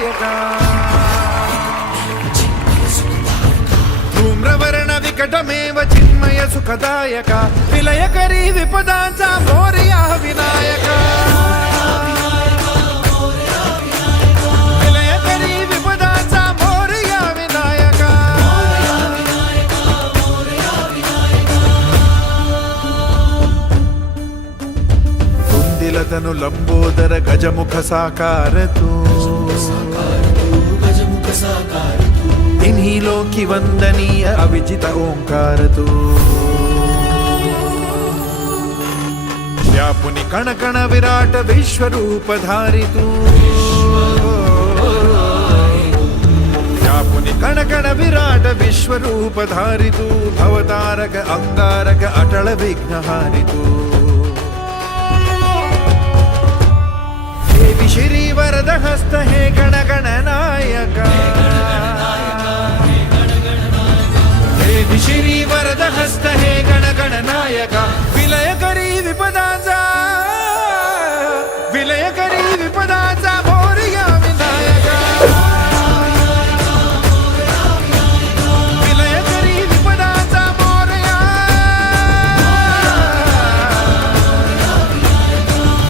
सुखदायका धूम्रवर्ण विकटमेव चिन्मय सुखदायका विलयकरी विपदांचा मोरया विनायका विलयकरी विपदांचा मोरया विनायका कुंदिलतनु लंबोदर गजमुख साकार तू इन्हीं लोकी वंदनीय अविजित ओंकार तू व्यापुनि कण कण विराट विश्वरूप धारी तू व्यापुनि कण कण विराट विश्वरूप धारी तू भवतारक अंगारक अटल विघ्नहारी तू देवी श्री वरद हस्त हे गण गण नायका देवी श्री वरद हस्त हे गण